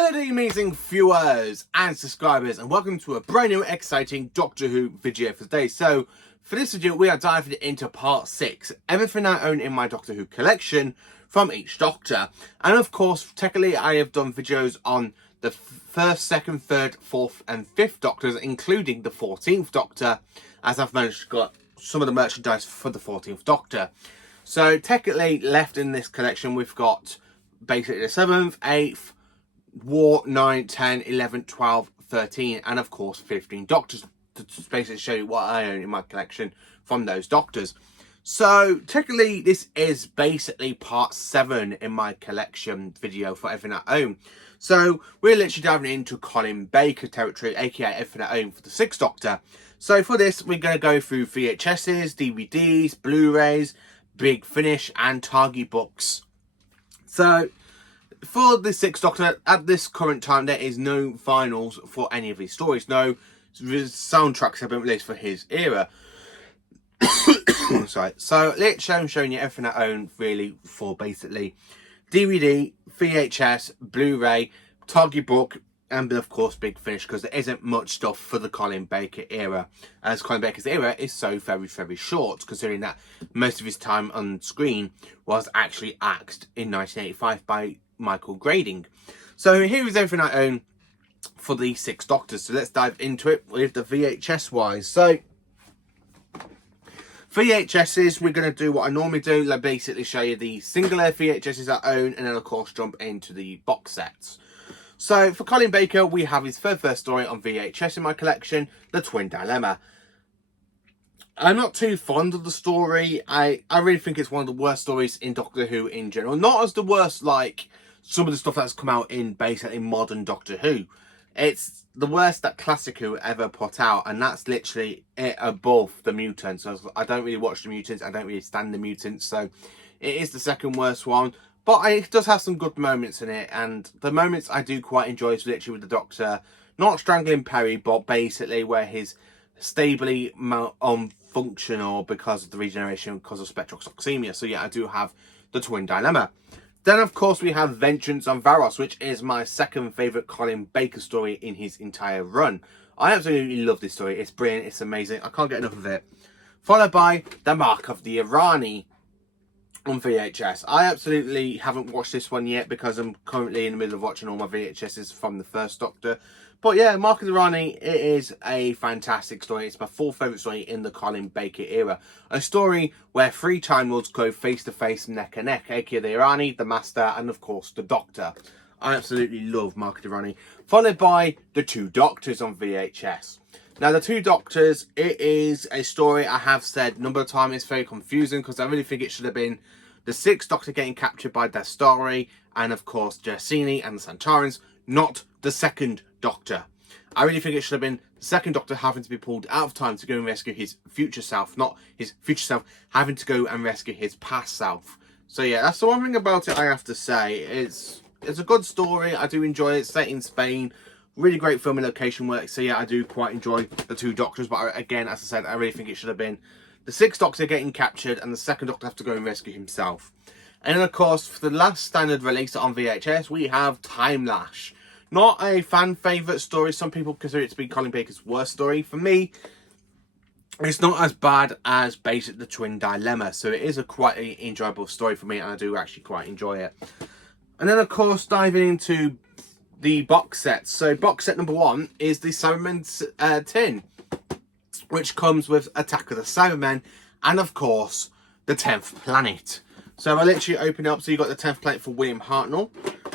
Hello there, amazing viewers and subscribers, and welcome to a brand new exciting Doctor Who video for today. So for this video we are diving into part 6, everything I own in my Doctor Who collection from each Doctor. And of course, technically I have done videos on the first, second, third, fourth and fifth Doctors, including the 14th Doctor, as I've managed to get some of the merchandise for the 14th Doctor. So technically left in this collection we've got basically the 7th, 8th, War, 9, 10, 11, 12, 13 and of course 15 Doctors, to basically show you what I own in my collection from those Doctors. So technically this is basically part 7 in my collection video for everything I own. So we're literally diving into Colin Baker territory, aka everything I own for the 6th Doctor. So for this we're going to go through VHSs, DVDs, Blu-rays, Big Finish and Target books. So for the 6th Doctor, at this current time, there is no finals for any of these stories. No soundtracks have been released for his era. Sorry. So let's I'm showing you everything I own really for basically DVD, VHS, Blu-ray, Target book, and of course Big Finish, because there isn't much stuff for the Colin Baker era, as Colin Baker's era is so very short, considering that most of his time on screen was actually axed in 1985 by Michael Grading. So here is everything I own for the 6 Doctors. So let's dive into it with the VHS wise. So VHSs, we're going to do what I normally do, like basically show you the singular VHSs I own, and then of course jump into the box sets. So for Colin Baker, we have his first story on VHS in my collection, The Twin Dilemma. I'm not too fond of the story. I really think it's one of the worst stories in Doctor Who in general. Not as the worst like some of the stuff that's come out in basically modern Doctor Who. It's the worst that Classic Who ever put out, and that's literally it above the Mutants. So I don't really watch the Mutants, I don't really stand the Mutants, so it is the second worst one. But it does have some good moments in it, and the moments I do quite enjoy is literally with the Doctor not strangling Perry, but basically where he's stably unfunctional because of the regeneration because of spectrotoxemia. So yeah, I do have the Twin Dilemma. Then of course we have Vengeance on Varos, which is my second favourite Colin Baker story in his entire run. I absolutely love this story. It's brilliant, it's amazing, I can't get enough of it. Followed by The Mark of the Irani on VHS. I absolutely haven't watched this one yet because I'm currently in the middle of watching all my VHSs from the first Doctor. But yeah, Mark of the Rani, it is a fantastic story. It's my 4th favourite story in the Colin Baker era. A story where 3 Time Lords go face to face, neck and neck, aka the Irani, the Master, and of course the Doctor. I absolutely love Mark of the Rani. Followed by The Two Doctors on VHS. Now, The Two Doctors, it is a story I have said a number of times. It's very confusing because I really think it should have been the 6th Doctor getting captured by Dastari and of course Jersini and the Santarans, not the 2nd Doctor. I really think it should have been the 2nd Doctor having to be pulled out of time to go and rescue his future self, not his future self having to go and rescue his past self. So yeah, that's the one thing about it I have to say. It's a good story, I do enjoy it, set in Spain, really great filming location work, so yeah, I do quite enjoy The Two Doctors, but again, as I said, I really think it should have been the 6th Doctor getting captured and the 2nd Doctor have to go and rescue himself. And then of course, for the last standard release on VHS, we have Time Lash. Not a fan favourite story. Some people consider it to be Colin Baker's worst story. For me, it's not as bad as basically The Twin Dilemma. So it is a quite enjoyable story for me, and I do actually quite enjoy it. And then of course, diving into the box sets. So box set number 1 is the Cybermen tin, which comes with Attack of the Cybermen and of course the 10th Planet. So I literally open it up, so you got the 10th Planet for William Hartnell,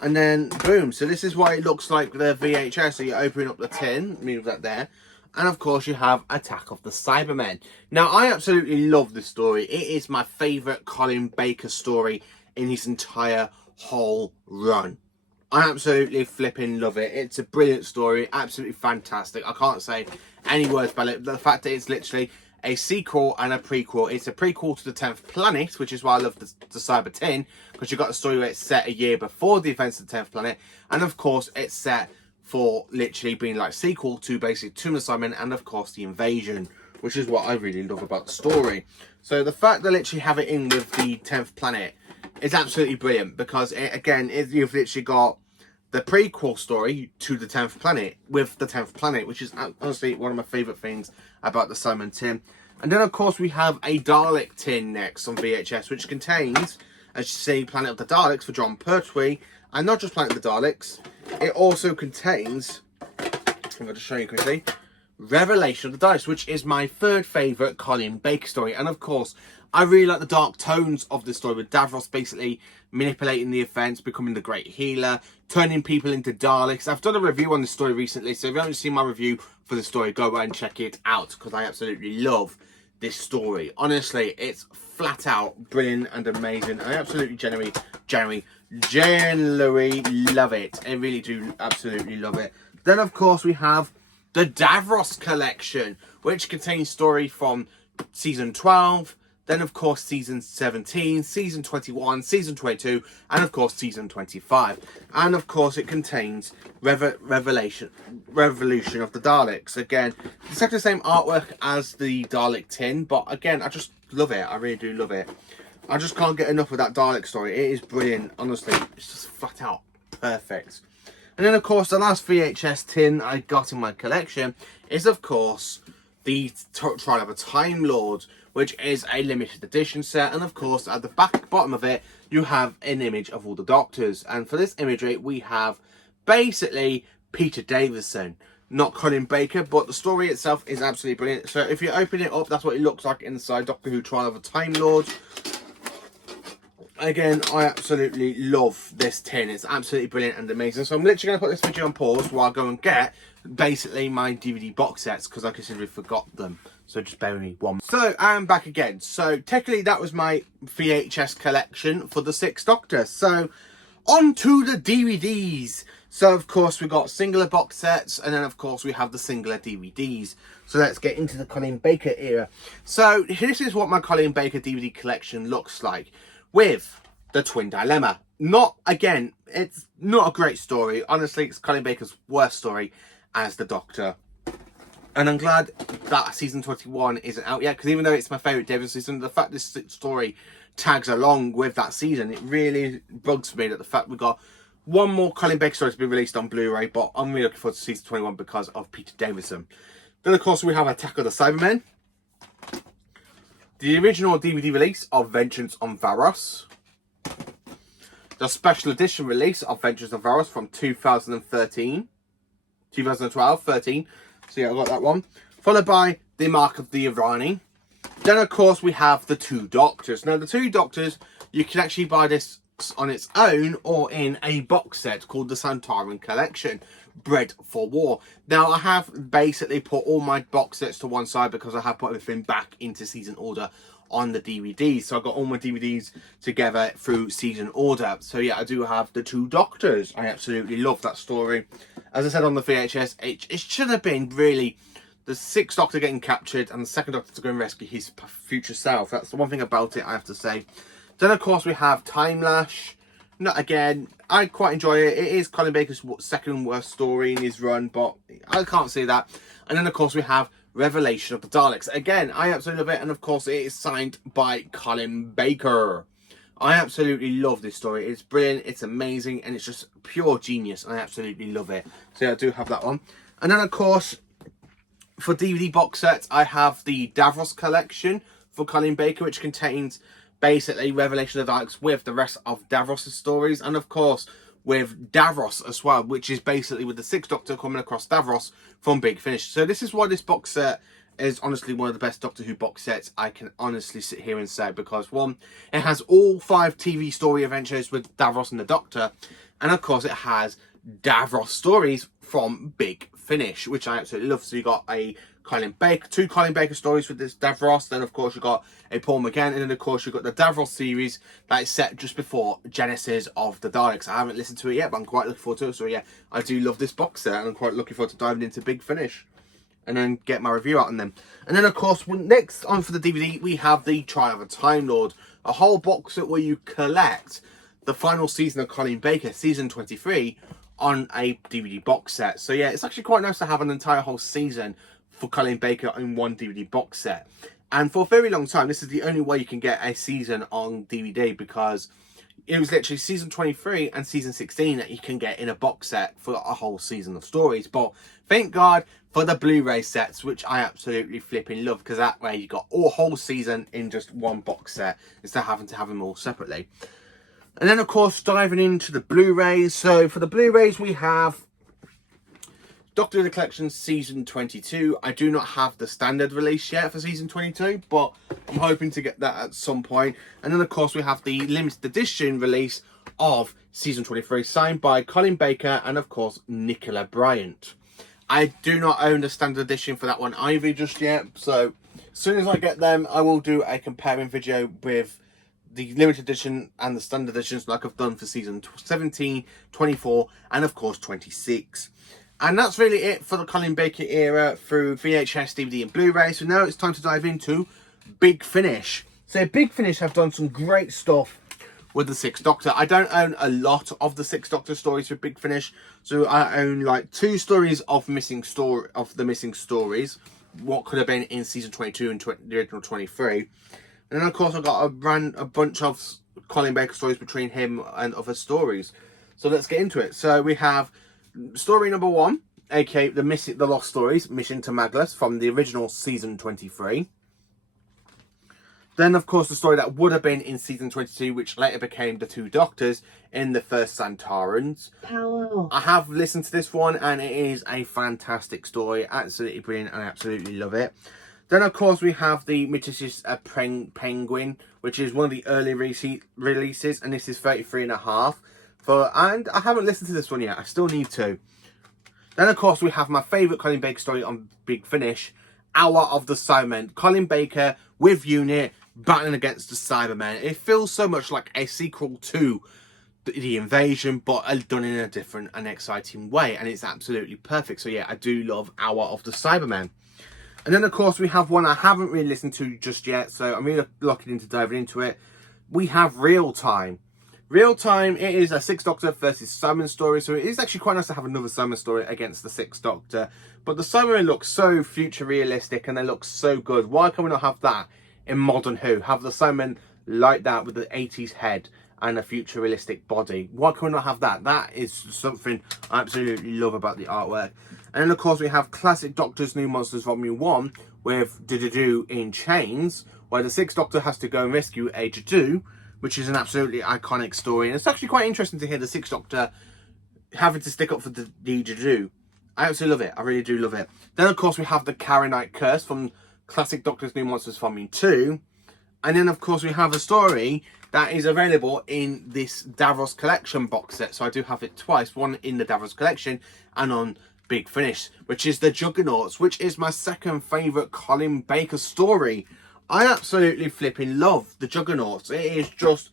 and then boom, so this is what it looks like with the VHS. So you open up the tin, move that there, and of course you have Attack of the Cybermen. Now I absolutely love this story. It is my favourite Colin Baker story in his entire whole run. I absolutely flipping love it. It's a brilliant story, absolutely fantastic. I can't say any words about it. The fact that it's literally a sequel and a prequel. It's a prequel to the 10th Planet, which is why I love the Cyber Tin, because you've got a story where it's set a year before the events of the 10th Planet, and of course it's set for literally being like sequel to basically Tomb of the Cybermen and of course the invasion, which is what I really love about the story. So the fact that literally have it in with the 10th Planet is absolutely brilliant, because it, again, you've literally got the prequel story to the 10th Planet with the 10th Planet, which is honestly one of my favourite things about the Simon tin. And then of course we have a Dalek tin next on VHS, which contains, as you see, Planet of the Daleks for John Pertwee, and not just Planet of the Daleks, it also contains, I'm going to show you quickly, Revelation of the Daleks, which is my third favourite Colin Baker story. And of course, I really like the dark tones of this story, with Davros basically manipulating the events, becoming the great healer, turning people into Daleks. I've done a review on this story recently, so if you haven't seen my review for the story, go and check it out, because I absolutely love this story. Honestly, it's flat out brilliant and amazing. I absolutely genuinely love it. I really do absolutely love it. Then of course we have the Davros collection, which contains story from season 12, then of course season 17, season 21, season 22, and of course season 25. And of course it contains Revolution of the Daleks. Again, it's exactly the same artwork as the Dalek tin, but again, I just love it. I really do love it. I just can't get enough of that Dalek story. It is brilliant, honestly. It's just flat out perfect. And then of course the last VHS tin I got in my collection is of course the Trial of a Time Lord, which is a limited edition set. And of course at the bottom of it you have an image of all the Doctors, and for this imagery we have basically Peter Davison, not Colin Baker, but the story itself is absolutely brilliant. So if you open it up, that's what it looks like inside Doctor Who Trial of a Time Lord. Again, I absolutely love this tin. It's absolutely brilliant and amazing. So I'm literally going to put this video on pause while I go and get basically my DVD box sets, because I considerably forgot them. So just bear with me one. So I'm back again. So technically that was my VHS collection for the 6th Doctor. So on to the DVDs. So of course we got singular box sets, and then of course we have the singular DVDs. So let's get into the Colin Baker era. So this is what my Colin Baker DVD collection looks like, with the Twin Dilemma. Again, it's not a great story. Honestly, it's Colin Baker's worst story as the Doctor. And I'm glad that season 21 isn't out yet, because even though it's my favourite David season, the fact this story tags along with that season, it really bugs me that the fact we got one more Colin Baker story to be released on Blu-ray. But I'm really looking forward to season 21 because of Peter Davison. Then of course we have Attack of the Cybermen, the original DVD release of Vengeance on Varos, the special edition release of Vengeance on Varos from 2012, 13. So yeah, I got that one. Followed by The Mark of the Irani. Then of course we have the 2 Doctors. Now the 2 Doctors, you can actually buy this on its own or in a box set called the Santaran Collection, Bred for War. Now I have basically put all my box sets to one side because I have put everything back into season order on the DVDs. So I got all my DVDs together through season order. So yeah, I do have the 2 Doctors. I absolutely love that story. As I said on the VHS, it should have been really the 6th Doctor getting captured and the 2nd Doctor to go and rescue his future self. That's the one thing about it I have to say. Then of course we have Time Lash. Again, I quite enjoy it. It is Colin Baker's 2nd worst story in his run, but I can't say that. And then of course we have Revelation of the Daleks. Again, I absolutely love it, and of course it is signed by Colin Baker. I absolutely love this story. It's brilliant, it's amazing, and it's just pure genius. I absolutely love it. So yeah, I do have that one. And then of course, for DVD box sets, I have the Davros collection for Colin Baker, which contains basically Revelation of the Daleks with the rest of Davros' stories, and of course with Davros as well, which is basically with the 6th Doctor coming across Davros from Big Finish. So this is why this box set is honestly one of the best Doctor Who box sets I can honestly sit here and say, because one, it has all 5 TV story adventures with Davros and the Doctor, and of course it has Davros stories from Big Finish, which I absolutely love. So you got a Colin Baker, 2 Colin Baker stories with this Davros, then of course you got a Paul McGann, and then of course you got the Davros series that is set just before Genesis of the Daleks. I haven't listened to it yet, but I'm quite looking forward to it. So yeah, I do love this box set, and I'm quite looking forward to diving into Big Finish and then get my review out on them. And then of course, next on for the DVD, we have the Trial of a Time Lord, a whole box set where you collect the final season of Colin Baker, season 23, on a DVD box set. So yeah, it's actually quite nice to have an entire whole season for Colin Baker in one DVD box set. And for a very long time, this is the only way you can get a season on DVD, because it was literally season 23 and season 16 that you can get in a box set for a whole season of stories. But thank God for the Blu-ray sets, which I absolutely flipping love, because that way you got a whole season in just one box set instead of having to have them all separately. And then, of course, diving into the Blu-rays. So for the Blu-rays, we have Doctor of the Collection Season 22. I do not have the standard release yet for Season 22, but I'm hoping to get that at some point. And then, of course, we have the limited edition release of Season 23, signed by Colin Baker and, of course, Nicola Bryant. I do not own the standard edition for that one either just yet, so as soon as I get them, I will do a comparing video with the limited edition and the standard editions like I've done for Season 17, 24, and, of course, 26. And that's really it for the Colin Baker era through VHS, DVD and Blu-ray. So now it's time to dive into Big Finish. So Big Finish have done some great stuff with the Sixth Doctor. I don't own a lot of the Sixth Doctor stories for Big Finish. So I own like 2 stories of the missing stories. What could have been in season 22 and the original 23. And then of course I got a bunch of Colin Baker stories between him and other stories. So let's get into it. So we have story number 1, aka the Lost Stories, Mission to Maglas, from the original season 23. Then, of course, the story that would have been in season 22, which later became the 2 Doctors in the first Santarans. Hello. I have listened to this one, and it is a fantastic story. Absolutely brilliant, and I absolutely love it. Then, of course, we have the Mythicis Penguin, which is one of the early releases, and this is 33.5. And I haven't listened to this one yet. I still need to. Then, of course, we have my favourite Colin Baker story on Big Finish, Hour of the Cybermen. Colin Baker with Unit battling against the Cybermen. It feels so much like a sequel to the Invasion, but done in a different and exciting way. And it's absolutely perfect. So, yeah, I do love Hour of the Cybermen. And then, of course, we have one I haven't really listened to just yet. So, I'm really looking into diving into it. We have Real Time. Real Time, it is a Sixth Doctor versus Cyberman story, so it is actually quite nice to have another Cyberman story against the Sixth Doctor. But the Cybermen look so future realistic and they look so good. Why can we not have that in modern Who? Have the Cybermen like that with the 80s head and a future realistic body. Why can we not have that? That is something I absolutely love about the artwork. And then of course we have Classic Doctors New Monsters Volume 1 with Do in chains, where the Sixth Doctor has to go and rescue a Do, which is an absolutely iconic story. And it's actually quite interesting to hear the Sixth Doctor having to stick up for the Do. I absolutely love it. I really do love it. Then, of course, we have the Karenite Curse from Classic Doctors New Monsters Volume 2. And then, of course, we have a story that is available in this Davros Collection box set. So I do have it twice. One in the Davros Collection and on Big Finish, which is the Juggernauts, which is my second favourite Colin Baker story. I absolutely flipping love the Juggernauts. It is just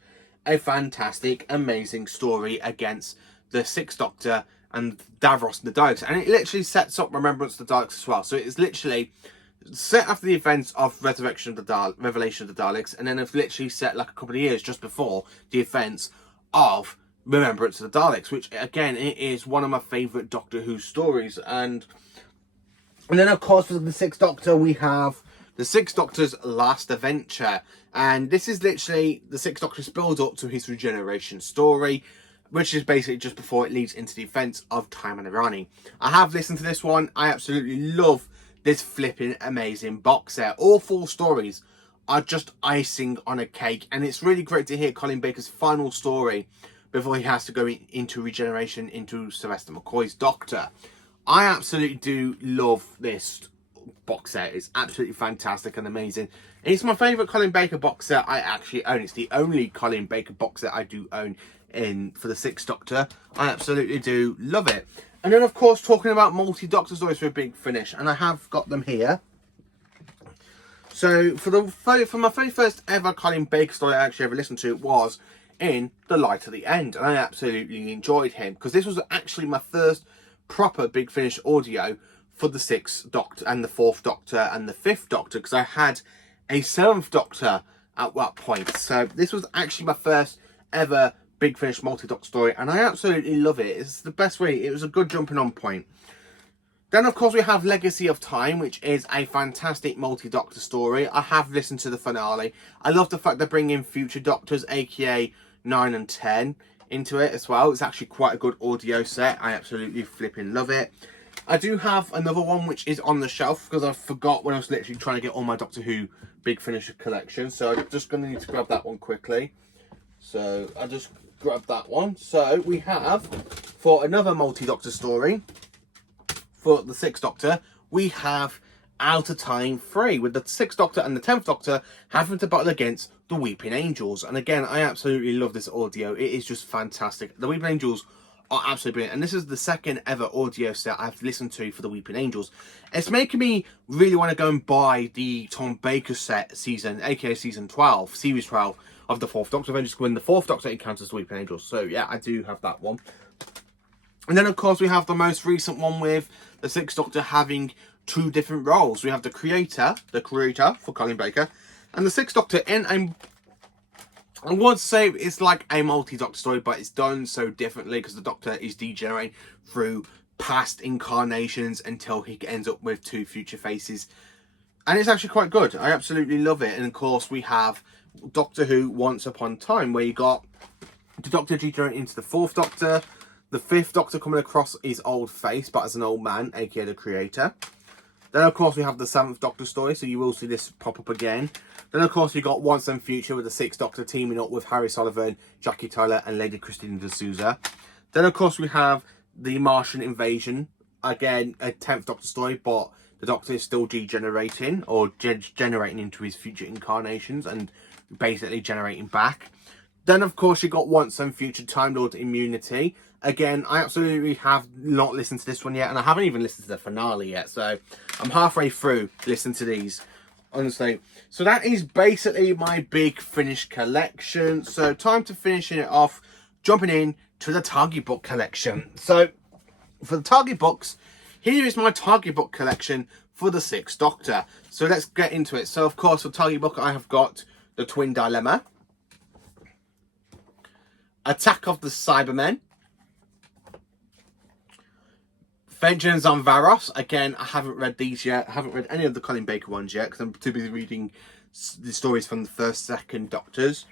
a fantastic, amazing story against the Sixth Doctor and Davros and the Daleks. And it literally sets up Remembrance of the Daleks as well. So it's literally set after the events of Revelation of the Daleks. And then it's literally set like a couple of years just before the events of Remembrance of the Daleks. Which, again, it is one of my favourite Doctor Who stories. And then, of course, for the Sixth Doctor, we have the Sixth Doctor's Last Adventure, and this is literally the Sixth Doctor's build up to his regeneration story, which is basically just before it leads into the events of Time and Irani. I have listened to this one. I absolutely love this flipping amazing box set. All 4 stories are just icing on a cake, and it's really great to hear Colin Baker's final story before he has to go into regeneration into Sylvester McCoy's Doctor. I absolutely do love this box set. It's absolutely fantastic and amazing. It's my favourite Colin Baker box set I actually own. It's the only Colin Baker box set I do own for the Sixth Doctor. I absolutely do love it. And then, of course, talking about multi-Doctor stories for a Big Finish, and I have got them here. So for my very first ever Colin Baker story I actually ever listened to was in The Light at the End, and I absolutely enjoyed him because this was actually my first proper Big Finish audio for the Sixth Doctor and the Fourth Doctor and the Fifth Doctor, because I had a Seventh Doctor at that point. So this was actually my first ever Big Finish multi-Doctor story, and I absolutely love it. It's the best way. It was a good jumping on point. Then, of course, we have Legacy of Time, which is a fantastic multi-Doctor story. I have listened to the finale. I love the fact they bring in future Doctors, aka 9 and 10 into it as well. It's actually quite a good audio set. I absolutely flipping love it. I do have another one which is on the shelf because I forgot when I was literally trying to get all my Doctor Who Big Finish collection. So I'm just going to need to grab that one quickly. So I just grabbed that one. So we have, for another multi-Doctor story, for the 6th Doctor, we have Out of Time 3, with the 6th Doctor and the 10th Doctor having to battle against the Weeping Angels. And again, I absolutely love this audio. It is just fantastic. The Weeping Angels are absolutely brilliant, and this is the second ever audio set I've listened to for the Weeping Angels. It's making me really want to go and buy the Tom Baker set season, aka season 12, series 12 of the 4th Doctor Avengers, when the 4th Doctor encounters the Weeping Angels. So yeah, I do have that one. And then of course we have the most recent one with the 6th Doctor having 2 different roles. We have the creator for Colin Baker, and the 6th Doctor in a, I would say it's like a multi-Doctor story, but it's done so differently because the Doctor is degenerating through past incarnations until he ends up with 2 future faces. And it's actually quite good. I absolutely love it. And of course we have Doctor Who Once Upon a Time, where you got the Doctor degenerating into the 4th Doctor, the 5th Doctor coming across his old face, but as an old man, aka the creator. Then, of course, we have the 7th Doctor story, so you will see this pop up again. Then, of course, we got Once and Future with the 6th Doctor teaming up with Harry Sullivan, Jackie Tyler, and Lady Christine D'Souza. Then, of course, we have the Martian invasion. Again, a 10th Doctor story, but the Doctor is still degenerating, or generating into his future incarnations, and basically generating back. Then, of course, you got Once and Future Time Lord Immunity. Again, I absolutely have not listened to this one yet, and I haven't even listened to the finale yet, so I'm halfway through listening to these, honestly. So that is basically my Big Finish collection. So time to finishing it off, jumping in to the Target book collection. So for the Target books, here is my Target book collection for the 6th Doctor. So let's get into it. So of course, for Target book, I have got the Twin Dilemma, Attack of the Cybermen, Vengeance on Varos. Again, I haven't read these yet. I haven't read any of the Colin Baker ones yet because I'm too busy reading the stories from the 1st, 2nd Doctors,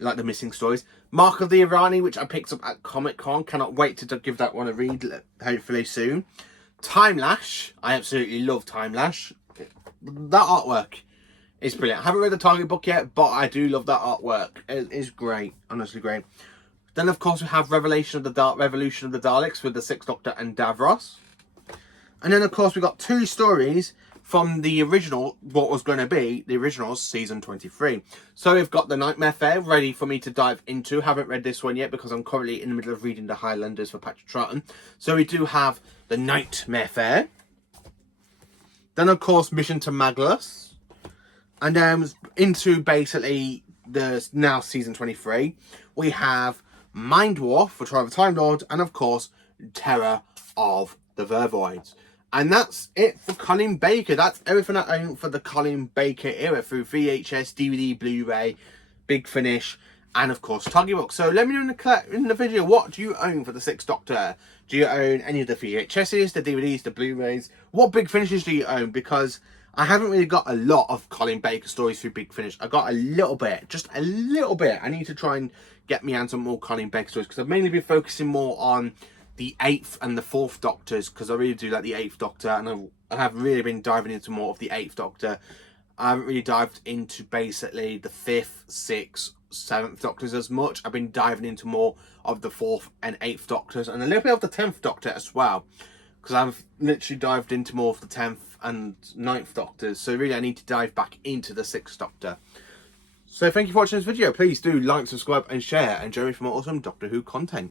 like the missing stories. Mark of the Irani, which I picked up at Comic-Con. Cannot wait to give that one a read, hopefully soon. Time Lash. I absolutely love Time Lash. That artwork is brilliant. I haven't read the Target book yet, but I do love that artwork. It is great. Honestly great. Then, of course, we have Revolution of the Daleks with the 6th Doctor and Davros. And then, of course, we got 2 stories from the original, what was going to be the original season 23. So we've got the Nightmare Fair ready for me to dive into. Haven't read this one yet because I'm currently in the middle of reading the Highlanders for Patrick Troughton. So we do have the Nightmare Fair. Then, of course, Mission to Maglus. And then into basically the now season 23, we have Mind War for Trial of the Time Lord, and of course, Terror of the Vervoids. And that's it for Colin Baker. That's everything I own for the Colin Baker era through VHS, DVD, Blu-ray, Big Finish, and of course, Target Book. So let me know in the video, what do you own for the 6th Doctor? Do you own any of the VHSs, the DVDs, the Blu-rays? What Big Finishes do you own? Because I haven't really got a lot of Colin Baker stories through Big Finish. I got a little bit, just a little bit. I need to try and get me on some more Colin Baker stories because I've mainly been focusing more on the 8th and the 4th Doctors because I really do like the 8th Doctor, and I have really been diving into more of the 8th Doctor. I haven't really dived into basically the 5th, 6th, 7th Doctors as much. I've been diving into more of the 4th and 8th Doctors and a little bit of the 10th Doctor as well, because I've literally dived into more of the 10th and 9th Doctors. So really I need to dive back into the 6th Doctor. So thank you for watching this video. Please do like, subscribe and share, and join me for more awesome Doctor Who content.